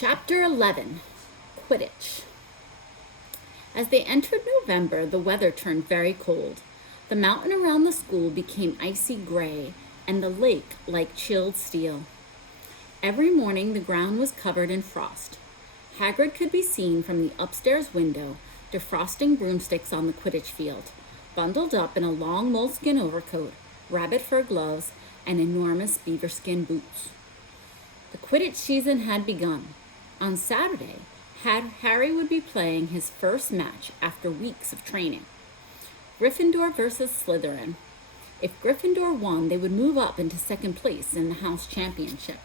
Chapter 11, Quidditch. As they entered November, the weather turned very cold. The mountain around the school became icy gray, and the lake like chilled steel. Every morning the ground was covered in frost. Hagrid could be seen from the upstairs window, defrosting broomsticks on the Quidditch field, bundled up in a long moleskin overcoat, rabbit fur gloves, and enormous beaverskin boots. The Quidditch season had begun. On Saturday, Harry would be playing his first match after weeks of training. Gryffindor versus Slytherin. If Gryffindor won, they would move up into second place in the house championship.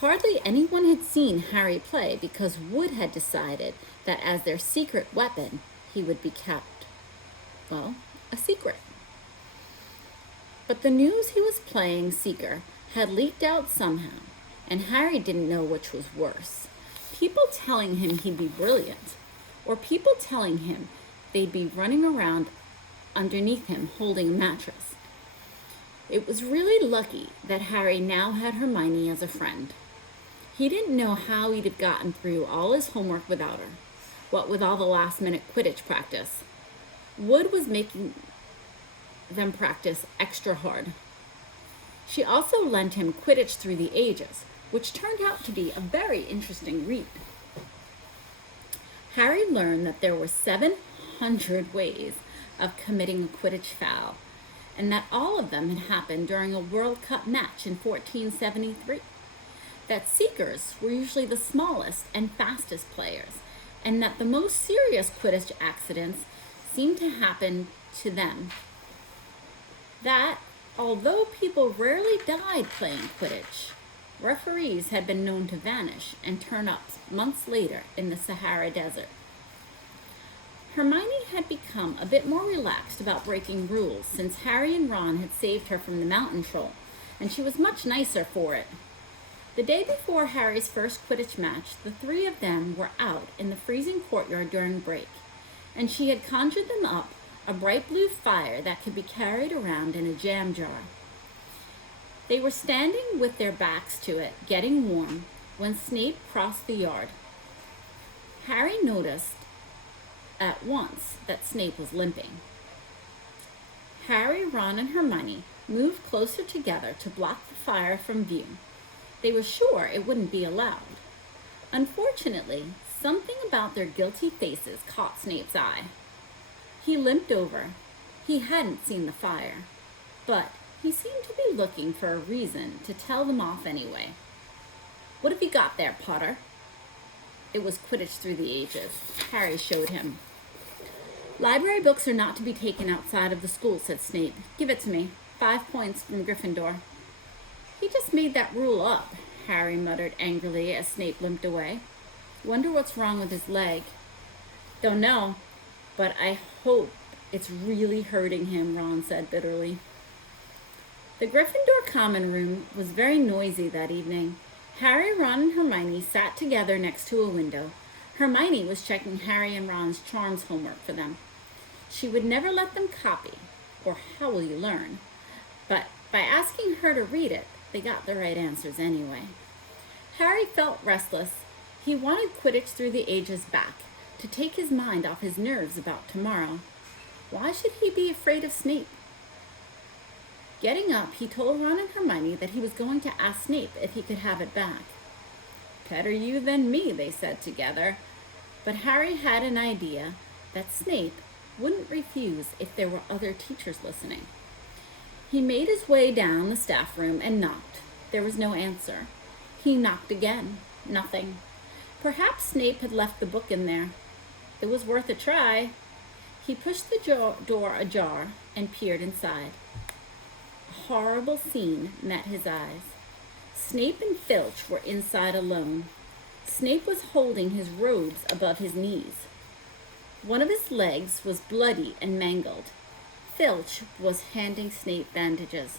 Hardly anyone had seen Harry play because Wood had decided that as their secret weapon, he would be kept, well, a secret. But the news he was playing Seeker had leaked out somehow, and Harry didn't know which was worse. People telling him he'd be brilliant, or people telling him they'd be running around underneath him holding a mattress. It was really lucky that Harry now had Hermione as a friend. He didn't know how he'd have gotten through all his homework without her, what with all the last-minute Quidditch practice. Wood was making them practice extra hard. She also lent him Quidditch Through the Ages, which turned out to be a very interesting read. Harry learned that there were 700 ways of committing a Quidditch foul, and that all of them had happened during a World Cup match in 1473. That Seekers were usually the smallest and fastest players, and that the most serious Quidditch accidents seemed to happen to them. That, although people rarely died playing Quidditch, referees had been known to vanish and turn up months later in the Sahara Desert. Hermione had become a bit more relaxed about breaking rules since Harry and Ron had saved her from the mountain troll, and she was much nicer for it. The day before Harry's first Quidditch match, the three of them were out in the freezing courtyard during break, and she had conjured them up a bright blue fire that could be carried around in a jam jar. They were standing with their backs to it, getting warm, when Snape crossed the yard. Harry noticed at once that Snape was limping. Harry, Ron, and Hermione moved closer together to block the fire from view. They were sure it wouldn't be allowed. Unfortunately, something about their guilty faces caught Snape's eye. He limped over. He hadn't seen the fire, but he seemed to be looking for a reason to tell them off anyway. "What have you got there, Potter?" It was Quidditch Through the Ages. Harry showed him. "Library books are not to be taken outside of the school," said Snape. "Give it to me. 5 points from Gryffindor." "He just made that rule up," Harry muttered angrily as Snape limped away. "Wonder what's wrong with his leg." "Don't know, but I hope it's really hurting him," Ron said bitterly. The Gryffindor common room was very noisy that evening. Harry, Ron, and Hermione sat together next to a window. Hermione was checking Harry and Ron's charms homework for them. She would never let them copy, or how will you learn? But by asking her to read it, they got the right answers anyway. Harry felt restless. He wanted Quidditch Through the Ages back, to take his mind off his nerves about tomorrow. Why should he be afraid of Snape? Getting up, he told Ron and Hermione that he was going to ask Snape if he could have it back. "Better you than me," they said together. But Harry had an idea that Snape wouldn't refuse if there were other teachers listening. He made his way down the staff room and knocked. There was no answer. He knocked again. Nothing. Perhaps Snape had left the book in there. It was worth a try. He pushed the door ajar and peered inside. A horrible scene met his eyes. Snape and Filch were inside alone. Snape was holding his robes above his knees. One of his legs was bloody and mangled. Filch was handing Snape bandages.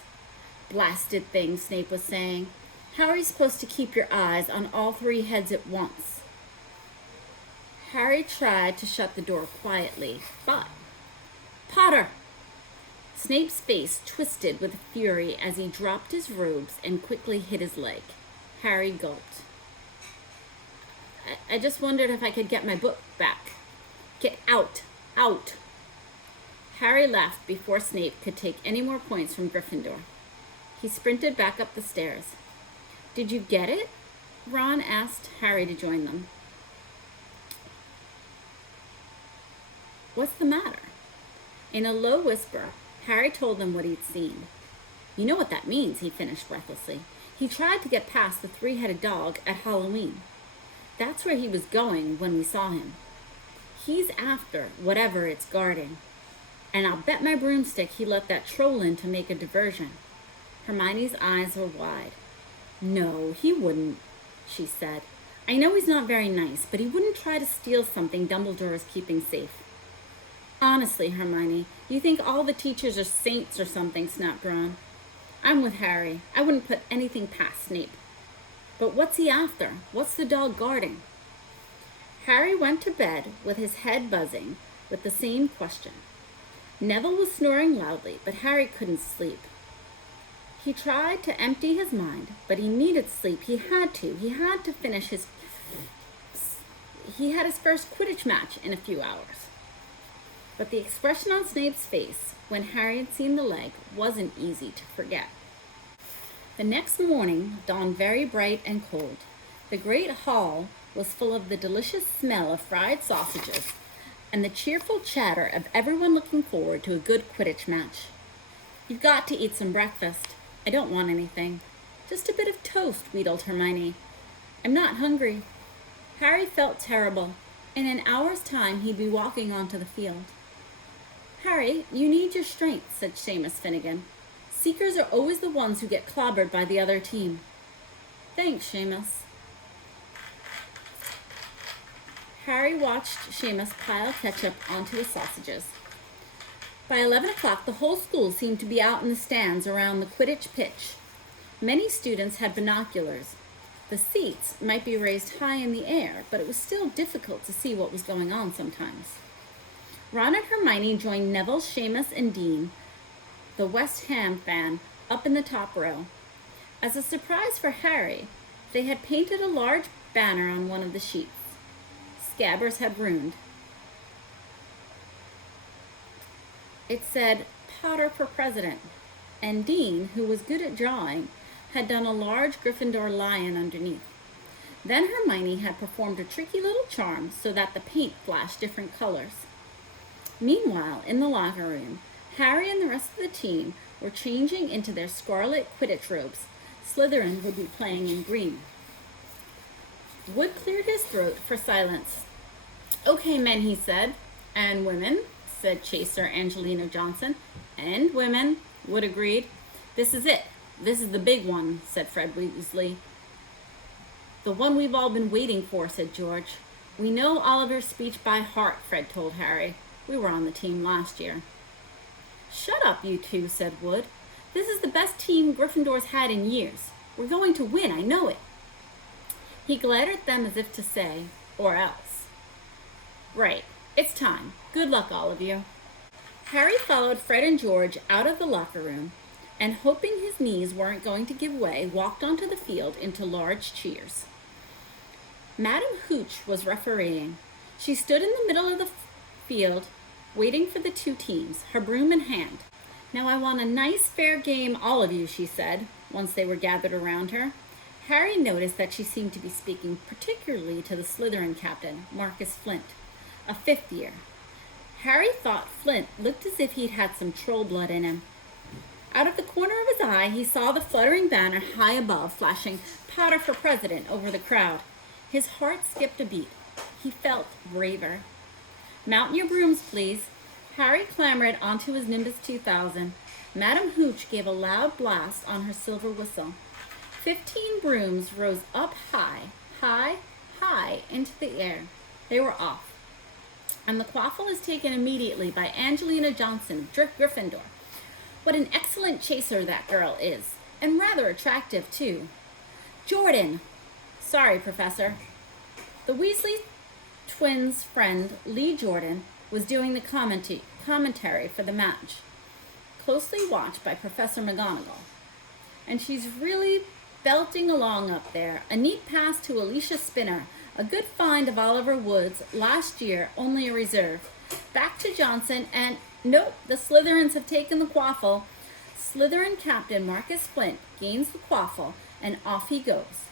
"Blasted thing," Snape was saying. "How are you supposed to keep your eyes on all three heads at once?" Harry tried to shut the door quietly, but... "Potter!" Snape's face twisted with fury as he dropped his robes and quickly hit his leg. Harry gulped. I just wondered if I could get my book back. Get out! Out! Harry left before Snape could take any more points from Gryffindor. He sprinted back up the stairs. Did you get it? Ron asked Harry to join them. What's the matter? In a low whisper, Harry told them what he'd seen. You know what that means, he finished breathlessly. He tried to get past the three-headed dog at Halloween. That's where he was going when we saw him. He's after whatever it's guarding. And I'll bet my broomstick he let that troll in to make a diversion. Hermione's eyes were wide. No, he wouldn't, she said. I know he's not very nice, but he wouldn't try to steal something Dumbledore is keeping safe. Honestly, Hermione, you think all the teachers are saints or something, snapped Ron. I'm with Harry. I wouldn't put anything past Snape. But what's he after? What's the dog guarding? Harry went to bed with his head buzzing with the same question. Neville was snoring loudly, but Harry couldn't sleep. He tried to empty his mind, but he needed sleep. He had to. He had to finish his... He had his first Quidditch match in a few hours. But the expression on Snape's face when Harry had seen the leg wasn't easy to forget. The next morning dawned very bright and cold. The great hall was full of the delicious smell of fried sausages and the cheerful chatter of everyone looking forward to a good Quidditch match. You've got to eat some breakfast. I don't want anything. Just a bit of toast, wheedled Hermione. I'm not hungry. Harry felt terrible. In an hour's time, he'd be walking onto the field. Harry, you need your strength, said Seamus Finnegan. Seekers are always the ones who get clobbered by the other team. Thanks, Seamus. Harry watched Seamus pile ketchup onto his sausages. By 11 o'clock, the whole school seemed to be out in the stands around the Quidditch pitch. Many students had binoculars. The seats might be raised high in the air, but it was still difficult to see what was going on sometimes. Ron and Hermione joined Neville, Seamus, and Dean, the West Ham fan, up in the top row. As a surprise for Harry, they had painted a large banner on one of the sheets. Scabbers had ruined. It said, Potter for President, and Dean, who was good at drawing, had done a large Gryffindor lion underneath. Then Hermione had performed a tricky little charm so that the paint flashed different colors. Meanwhile, in the locker room, Harry and the rest of the team were changing into their scarlet Quidditch robes. Slytherin would be playing in green. Wood cleared his throat for silence. Okay, men, he said. And women, said Chaser Angelina Johnson. And women, Wood agreed. This is it. This is the big one, said Fred Weasley. The one we've all been waiting for, said George. We know Oliver's speech by heart, Fred told Harry. We were on the team last year. Shut up, you two, said Wood. This is the best team Gryffindor's had in years. We're going to win, I know it. He glared at them as if to say, or else. Right, it's time. Good luck, all of you. Harry followed Fred and George out of the locker room, and hoping his knees weren't going to give way, walked onto the field into large cheers. Madam Hooch was refereeing. She stood in the middle of the field, waiting for the two teams, her broom in hand. Now I want a nice, fair game, all of you, she said, once they were gathered around her. Harry noticed that she seemed to be speaking particularly to the Slytherin captain, Marcus Flint, a fifth year. Harry thought Flint looked as if he'd had some troll blood in him. Out of the corner of his eye, he saw the fluttering banner high above, flashing Potter for President over the crowd. His heart skipped a beat. He felt braver. Mount your brooms, please. Harry clambered onto his Nimbus 2000. Madam Hooch gave a loud blast on her silver whistle. 15 brooms rose up high, high, high into the air. They were off. And the quaffle is taken immediately by Angelina Johnson, Gryffindor. What an excellent chaser that girl is, and rather attractive, too. Jordan! Sorry, Professor. The Weasley twins' friend, Lee Jordan, was doing the commentary for the match, closely watched by Professor McGonagall. And she's really belting along up there. A neat pass to Alicia Spinner, A good find of Oliver Wood's last year, only a reserve. Back to Johnson, and nope, the Slytherins have taken the quaffle. Slytherin captain Marcus Flint gains the quaffle, and off he goes.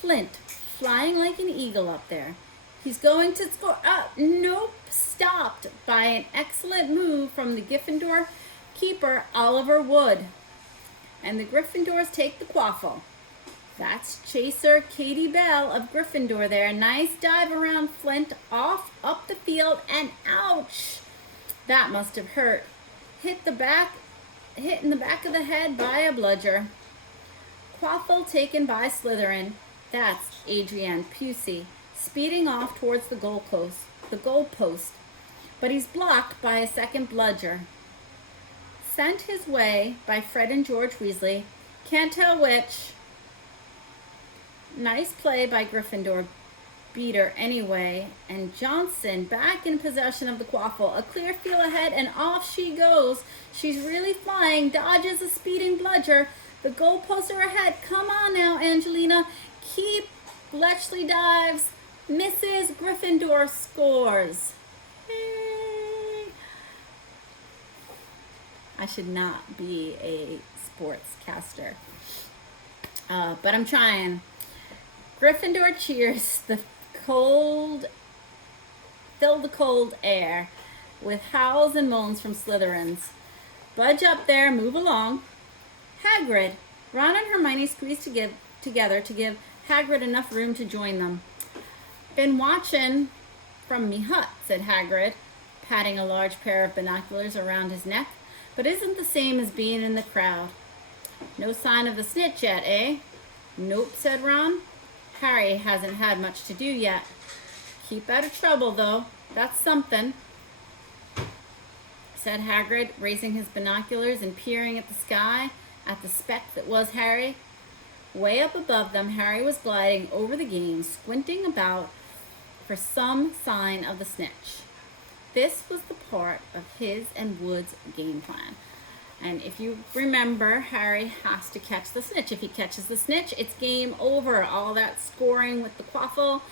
Flint, flying like an eagle up there. He's going to score. Nope, stopped by an excellent move from the Gryffindor keeper, Oliver Wood. And the Gryffindors take the quaffle. That's Chaser Katie Bell of Gryffindor there. Nice dive around Flint, off, up the field, and ouch! That must have hurt. Hit in the back of the head by a bludger. Quaffle taken by Slytherin. That's Adrian Pusey, speeding off towards the goalpost, but he's blocked by a second bludger. Sent his way by Fred and George Weasley. Can't tell which. Nice play by Gryffindor. Beater anyway. And Johnson back in possession of the quaffle. A clear field ahead, and off she goes. She's really flying. Dodges a speeding bludger. The goalposts are ahead. Come on now, Angelina. Keep. Bletchley dives. Misses. Gryffindor scores. Hey. I should not be a sportscaster. But I'm trying. Gryffindor cheers. Fill the cold air with howls and moans from Slytherins. Budge up there, move along. Hagrid. Ron and Hermione squeeze together to give Hagrid enough room to join them. Been watching from me hut, said Hagrid, patting a large pair of binoculars around his neck, but isn't the same as being in the crowd. No sign of the snitch yet, eh? Nope, said Ron. Harry hasn't had much to do yet. Keep out of trouble, though. That's something, said Hagrid, raising his binoculars and peering at the sky, at the speck that was Harry. Way up above them, Harry was gliding over the game, squinting about for some sign of the snitch. This was the part of his and Wood's game plan. And if you remember, Harry has to catch the snitch. If he catches the snitch, it's game over. All that scoring with the quaffle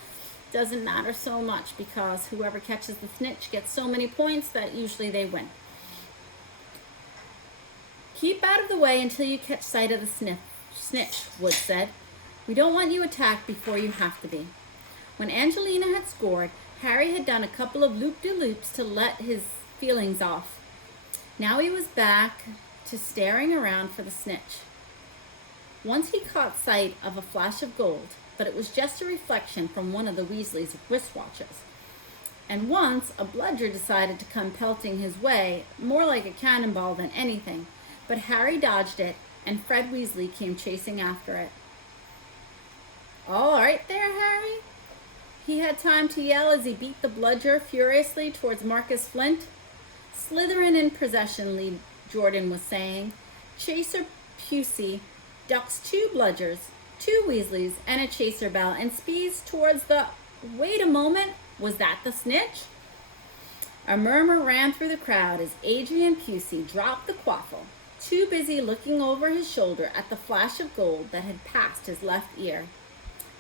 doesn't matter so much, because whoever catches the snitch gets so many points that usually they win. Keep out of the way until you catch sight of the snitch, Wood said. We don't want you attacked before you have to be. When Angelina had scored, Harry had done a couple of loop-de-loops to let his feelings off. Now he was back to staring around for the snitch. Once he caught sight of a flash of gold, but it was just a reflection from one of the Weasleys' wristwatches. And once a bludger decided to come pelting his way, more like a cannonball than anything, but Harry dodged it, and Fred Weasley came chasing after it. All right there, Harry, he had time to yell as he beat the bludger furiously towards Marcus Flint. Slytherin in possession, Lee Jordan was saying. Chaser Pusey ducks 2 bludgers, 2 Weasleys, and a Chaser Bell, and speeds towards the... Wait a moment, was that the snitch? A murmur ran through the crowd as Adrian Pusey dropped the quaffle, too busy looking over his shoulder at the flash of gold that had passed his left ear.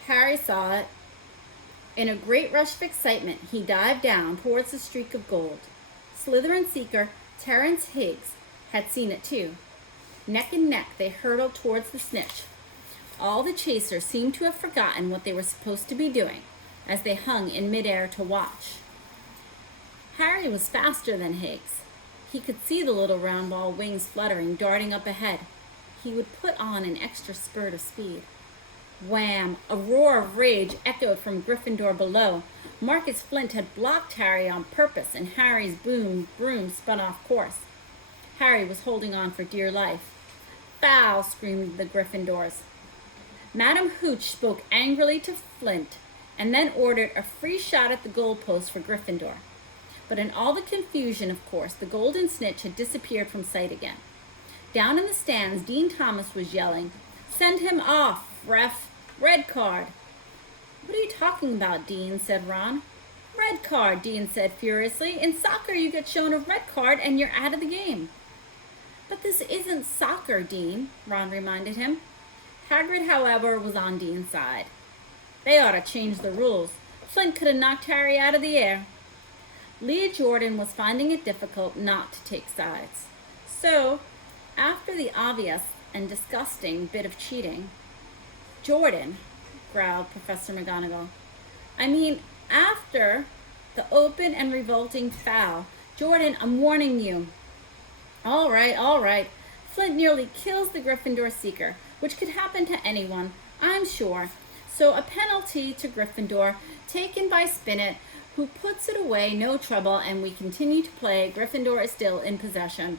Harry saw it. In a great rush of excitement, he dived down towards the streak of gold. Slytherin seeker Terence Higgs had seen it too. Neck and neck, they hurtled towards the snitch. All the chasers seemed to have forgotten what they were supposed to be doing as they hung in midair to watch. Harry was faster than Higgs. He could see the little round ball wings fluttering, darting up ahead. He would put on an extra spurt of speed. Wham! A roar of rage echoed from Gryffindor below. Marcus Flint had blocked Harry on purpose, and Harry's broom spun off course. Harry was holding on for dear life. Foul! Screamed the Gryffindors. Madam Hooch spoke angrily to Flint, and then ordered a free shot at the goalpost for Gryffindor. But in all the confusion, of course, the golden snitch had disappeared from sight again. Down in the stands, Dean Thomas was yelling, "Send him off, ref! Red card!" "What are you talking about, Dean?" said Ron. "Red card," Dean said furiously. "In soccer, you get shown a red card and you're out of the game." "But this isn't soccer, Dean," Ron reminded him. Hagrid, however, was on Dean's side. They ought to change the rules. Flint could have knocked Harry out of the air. Leah Jordan was finding it difficult not to take sides. So, after the obvious and disgusting bit of cheating, Jordan, growled Professor McGonagall. I mean, after the open and revolting foul. Jordan, I'm warning you. All right. Flint nearly kills the Gryffindor Seeker, which could happen to anyone, I'm sure. So a penalty to Gryffindor, taken by Spinnet, who puts it away, no trouble, and we continue to play. Gryffindor is still in possession.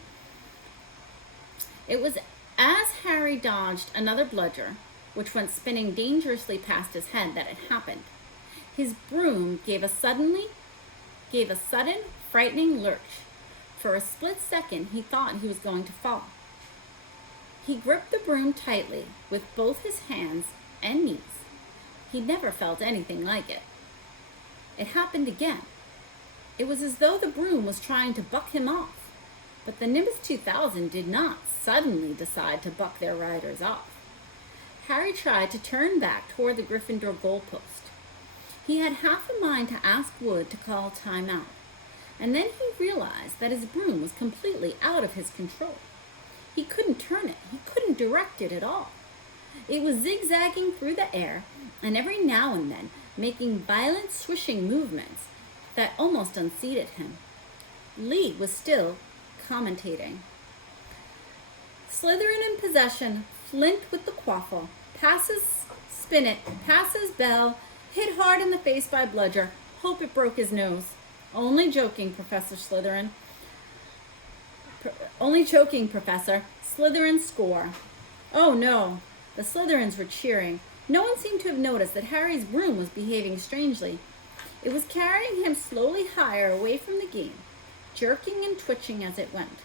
It was as Harry dodged another bludger, which went spinning dangerously past his head, that it happened. His broom gave a sudden, frightening lurch. For a split second, he thought he was going to fall. He gripped the broom tightly with both his hands and knees. He never felt anything like it. It happened again. It was as though the broom was trying to buck him off, but the Nimbus 2000 did not suddenly decide to buck their riders off. Harry tried to turn back toward the Gryffindor goalpost. He had half a mind to ask Wood to call time out, and then he realized that his broom was completely out of his control. He couldn't turn it. He couldn't direct it at all. It was zigzagging through the air, and every now and then making violent swishing movements that almost unseated him. Lee was still commentating. Slytherin in possession, Flint with the quaffle, passes Spinnet, passes Bell, hit hard in the face by Bludger, hope it broke his nose. Only joking, Professor Slytherin. Only joking, Professor. Slytherin score. Oh no, the Slytherins were cheering. No one seemed to have noticed that Harry's broom was behaving strangely. It was carrying him slowly higher away from the game, jerking and twitching as it went.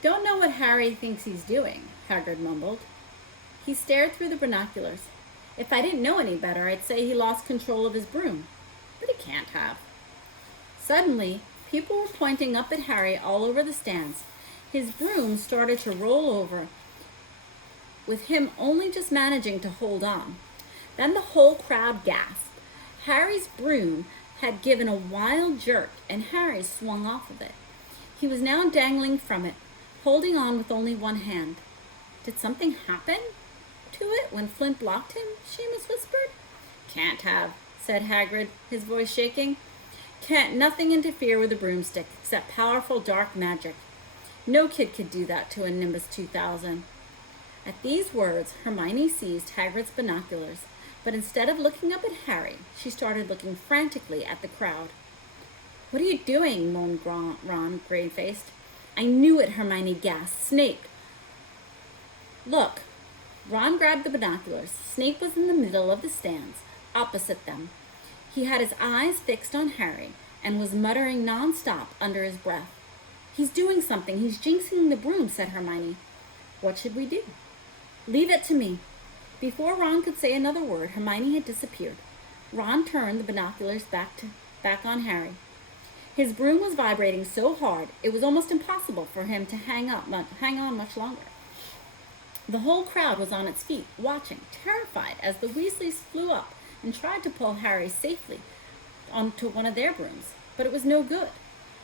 Don't know what Harry thinks he's doing, Hagrid mumbled. He stared through the binoculars. If I didn't know any better, I'd say he lost control of his broom. But he can't have. Suddenly, people were pointing up at Harry all over the stands. His broom started to roll over, with him only just managing to hold on. Then the whole crowd gasped. Harry's broom had given a wild jerk, and Harry swung off of it. He was now dangling from it, holding on with only one hand. Did something happen to it when Flint blocked him? Seamus whispered. Can't have, said Hagrid, his voice shaking. Can't nothing interfere with a broomstick except powerful dark magic. No kid could do that to a Nimbus 2000. At these words, Hermione seized Hagrid's binoculars, but instead of looking up at Harry, she started looking frantically at the crowd. What are you doing? Moaned Ron, grave-faced. I knew it, Hermione gasped. Snape! Look! Ron grabbed the binoculars. Snape was in the middle of the stands, opposite them. He had his eyes fixed on Harry and was muttering non-stop under his breath. He's doing something. He's jinxing the broom, said Hermione. What should we do? Leave it to me. Before Ron could say another word, Hermione had disappeared. Ron turned the binoculars back on Harry. His broom was vibrating so hard, it was almost impossible for him to hang on much longer. The whole crowd was on its feet, watching, terrified, as the Weasleys flew up and tried to pull Harry safely onto one of their brooms, but it was no good.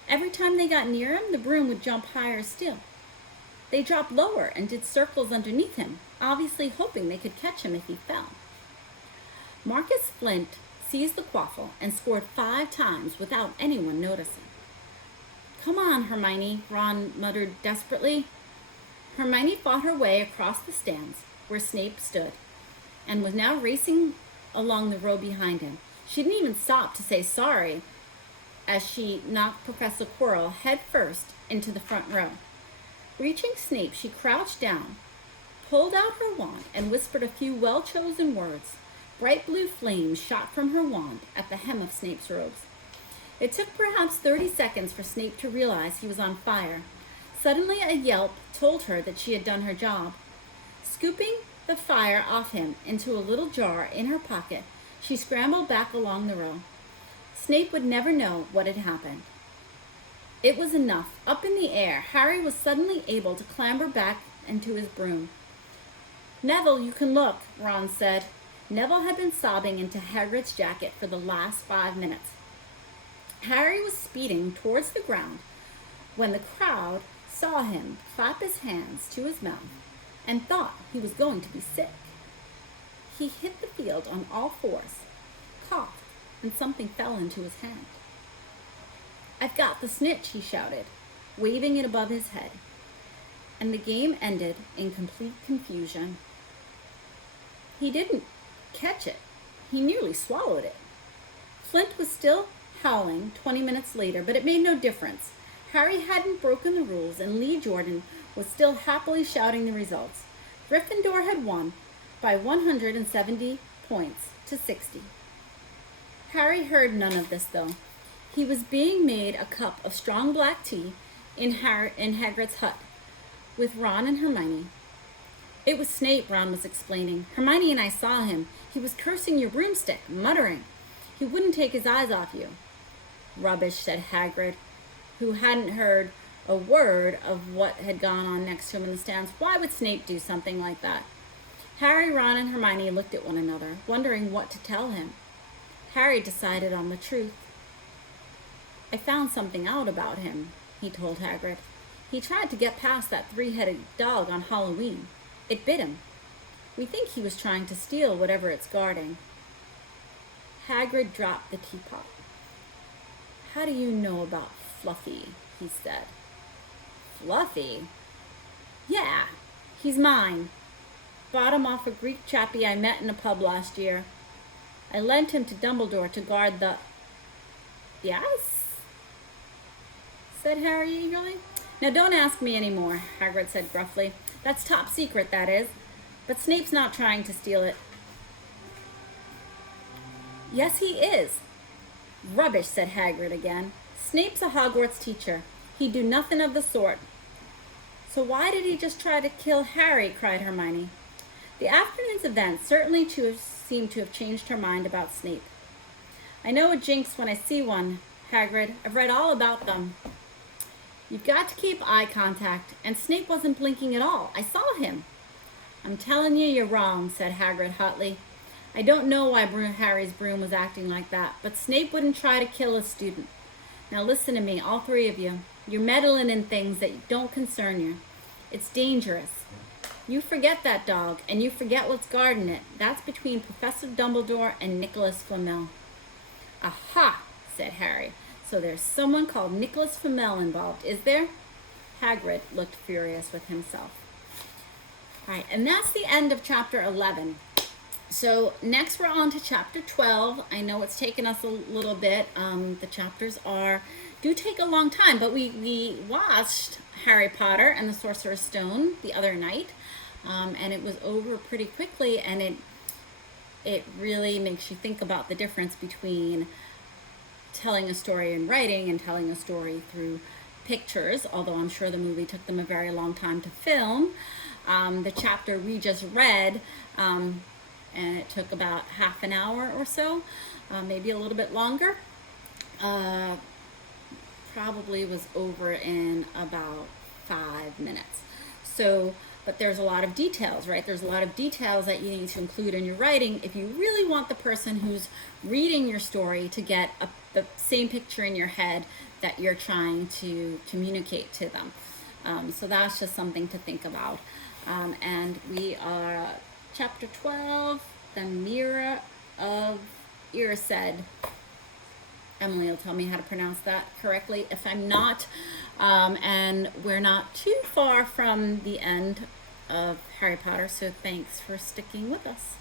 Every time they got near him, the broom would jump higher still. They dropped lower and did circles underneath him, obviously hoping they could catch him if he fell. Marcus Flint seized the quaffle and scored 5 times without anyone noticing. Come on, Hermione, Ron muttered desperately. Hermione fought her way across the stands where Snape stood and was now racing along the row behind him. She didn't even stop to say sorry as she knocked Professor Quirrell head first into the front row. Reaching Snape, she crouched down, pulled out her wand, and whispered a few well-chosen words. Bright blue flames shot from her wand at the hem of Snape's robes. It took perhaps 30 seconds for Snape to realize he was on fire. Suddenly a yelp told her that she had done her job. Scooping the fire off him into a little jar in her pocket, she scrambled back along the row. Snape would never know what had happened. It was enough. Up in the air, Harry was suddenly able to clamber back into his broom. Neville, you can look, Ron said. Neville had been sobbing into Hagrid's jacket for the last 5 minutes. Harry was speeding towards the ground when the crowd saw him clap his hands to his mouth and thought he was going to be sick. He hit the field on all fours, coughed, and something fell into his hand. "I've got the snitch," he shouted, waving it above his head, and the game ended in complete confusion. He didn't catch it. He nearly swallowed it. Flint was still howling 20 minutes later, but it made no difference. Harry hadn't broken the rules, and Lee Jordan was still happily shouting the results. Gryffindor had won by 170 points to 60. Harry heard none of this, though. He was being made a cup of strong black tea in Hagrid's hut with Ron and Hermione. "It was Snape," Ron was explaining. "Hermione and I saw him. He was cursing your broomstick, muttering. He wouldn't take his eyes off you." "Rubbish," said Hagrid, who hadn't heard a word of what had gone on next to him in the stands. "Why would Snape do something like that?" Harry, Ron, and Hermione looked at one another, wondering what to tell him. Harry decided on the truth. "I found something out about him," he told Hagrid. "He tried to get past that three-headed dog on Halloween. It bit him. We think he was trying to steal whatever it's guarding." Hagrid dropped the teapot. "How do you know about Fluffy?" he said. "Fluffy?" "Yeah, he's mine. Bought him off a Greek chappie I met in a pub last year. I lent him to Dumbledore to guard the..." "Yes?" said Harry eagerly. "Now don't ask me any more," Hagrid said gruffly. "That's top secret, that is. But Snape's not trying to steal it." "Yes, he is." "Rubbish," said Hagrid again. "Snape's a Hogwarts teacher. He'd do nothing of the sort." "So why did he just try to kill Harry?" cried Hermione. The afternoon's events certainly seemed to have changed her mind about Snape. "I know a jinx when I see one, Hagrid. I've read all about them. You've got to keep eye contact, and Snape wasn't blinking at all. I saw him." "I'm telling you, you're wrong," said Hagrid hotly. "I don't know why Harry's broom was acting like that, but Snape wouldn't try to kill a student. Now listen to me, all three of you. You're meddling in things that don't concern you. It's dangerous. You forget that dog, and you forget what's guarding it. That's between Professor Dumbledore and Nicholas Flamel." "Aha," said Harry. "So there's someone called Nicholas Flamel involved, is there?" Hagrid looked furious with himself. All right, and that's the end of chapter 11. So next we're on to chapter 12. I know it's taken us a little bit. The chapters do take a long time, but we watched Harry Potter and the Sorcerer's Stone the other night, and it was over pretty quickly, and it really makes you think about the difference between telling a story in writing and telling a story through pictures, although I'm sure the movie took them a very long time to film. The chapter we just read, and it took about half an hour or so, maybe a little bit longer, probably was over in about 5 minutes. So, but there's a lot of details, right? There's a lot of details that you need to include in your writing if you really want the person who's reading your story to get the same picture in your head that you're trying to communicate to them. So that's just something to think about. And we are chapter 12, the Mirror of Erised. Emily will tell me how to pronounce that correctly if I'm not. And we're not too far from the end of Harry Potter, so thanks for sticking with us.